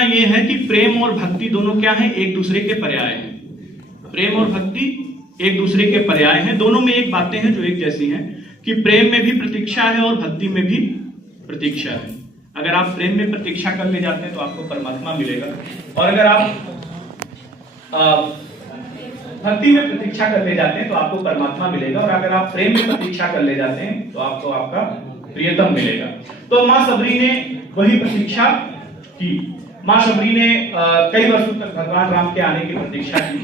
समझना ये है कि प्रेम और भक्ति दोनों क्या है, एक दूसरे के पर्याय हैं। प्रेम और भक्ति एक दूसरे के पर्याय हैं, दोनों में एक बातें हैं जो एक जैसी हैं कि प्रेम में भी प्रतीक्षा है और भक्ति में भी प्रतीक्षा है। अगर आप प्रेम में प्रतीक्षा कर ले जाते हैं तो आपको परमात्मा मिलेगा, और अगर आप भक्ति में प्रतीक्षा कर ले जाते हैं तो आपको परमात्मा मिलेगा, और अगर आप प्रेम में प्रतीक्षा कर ले जाते हैं तो आपको आपका प्रियतम मिलेगा। तो मां सबरी ने वही प्रतीक्षा की। मां सबरी ने कई वर्षों तक भगवान राम के आने की प्रतीक्षा की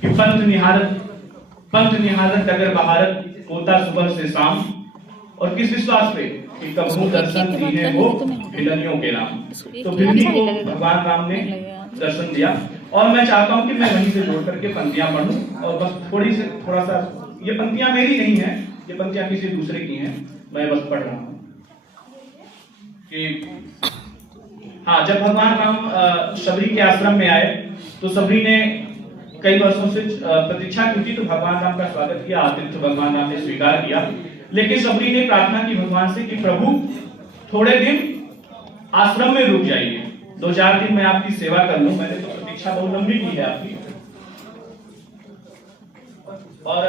कि पंथ निहारत डगर बहारत होता सुबह से शाम, और किस विश्वास पे कि कबहू दर्शन दिए वो भिलनियों के नाम। तो भिलनी को भगवान राम ने दर्शन दिया, और मैं चाहता हूं कि मैं वहीं से जोड़ करके पंक्तियां पढ़ूं, और बस थोड़ा सा ये पंक्तियां मेरी नहीं है, ये पंक्तियां किसी दूसरे की हैं, मैं बस पढ़ रहा हूं कि हाँ, जब भगवान राम सबरी के आश्रम में आए तो सबरी ने कई वर्षों से प्रतीक्षा की थी, तो भगवान राम का स्वागत किया, आतिथ्य भगवान राम ने स्वीकार किया। लेकिन सबरी ने प्रार्थना की भगवान से कि प्रभु थोड़े दिन आश्रम में रुक जाइए, 2-4 दिन मैं आपकी सेवा कर लूं, मैंने तो प्रतीक्षा बहुत लंबी की है आपकी। और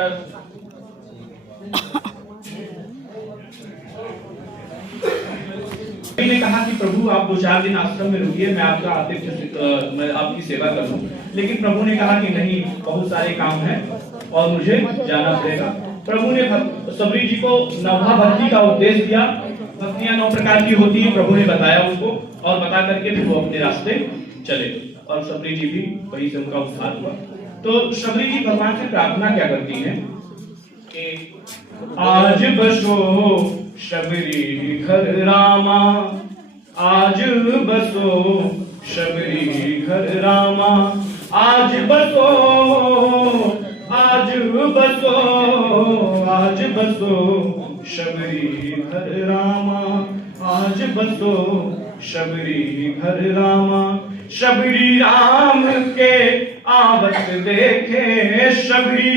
ने कहा कि प्रभु आप 2-4 दिन आश्रम में रुकिए, मैं आपका आतिथ्य मैं आपकी सेवा कर लूं। लेकिन प्रभु ने कहा कि नहीं, बहुत सारे काम हैं और मुझे जाना पड़ेगा। प्रभु ने सबरी जी को नवधा भक्ति का उपदेश दिया। भक्तियां 9 प्रकार की होती हैं, प्रभु ने बताया उनको, और बता करके फिर वो अपने रास्ते चले, और सबरी जी भी वहीं से उनका उद्धार हुआ। तो सबरी जी भगवान से प्रार्थना क्या करती हैं कि आज बसो शबरी घर रामा, आज बसो शबरी घर रामा, आज बसो, आज बसो, आज बसो शबरी घर रामा, आज बसो शबरी घर रामा। शबरी राम के आवत देखे, शबरी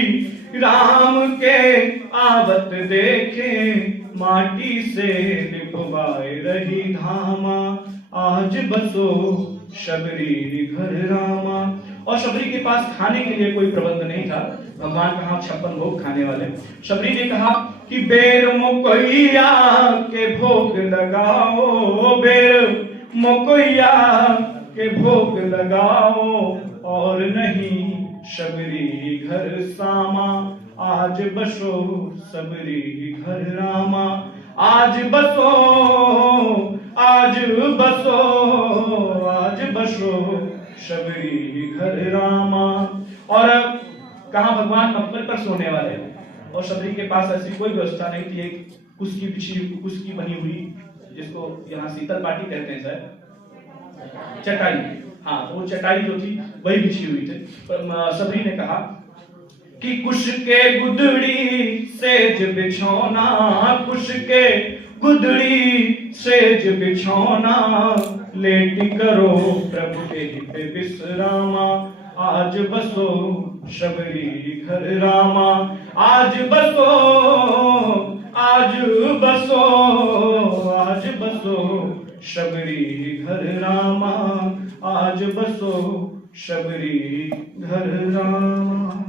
राम के आवत देखे, माटी से लिपवाए रही धामा, आज बसो शबरी घर रामा। और शबरी के पास खाने के लिए कोई प्रबंध नहीं था, भगवान कहा 56 भोग खाने वाले। शबरी ने कहा कि बेर मोकोइया के भोग लगाओ, बेर मोकोइया के भोग लगाओ, और नहीं शबरी घर सामा, आज बसो सबरी घर रामा, आज बसो, आज बसो, आज बसो शबरी घर रामा। और कहा भगवान मकबर पर सोने वाले, और शबरी के पास ऐसी कोई व्यवस्था नहीं थी। एक कुश की बनी हुई, जिसको यहाँ शीतल पाटी कहते हैं शायद, चटाई, हाँ, वो चटाई जो थी वही बिछी हुई थी। सबरी ने कहा कि कुश के गुदड़ी सेज बिछौना, कुश के गुदड़ी सेज बिछौना, लेटी करो प्रभु के पे विश्रामा, आज बसो शबरी घर रामा, आज बसो, आज बसो, आज बसो शबरी घर रामा, आज बसो शबरी घर रामा।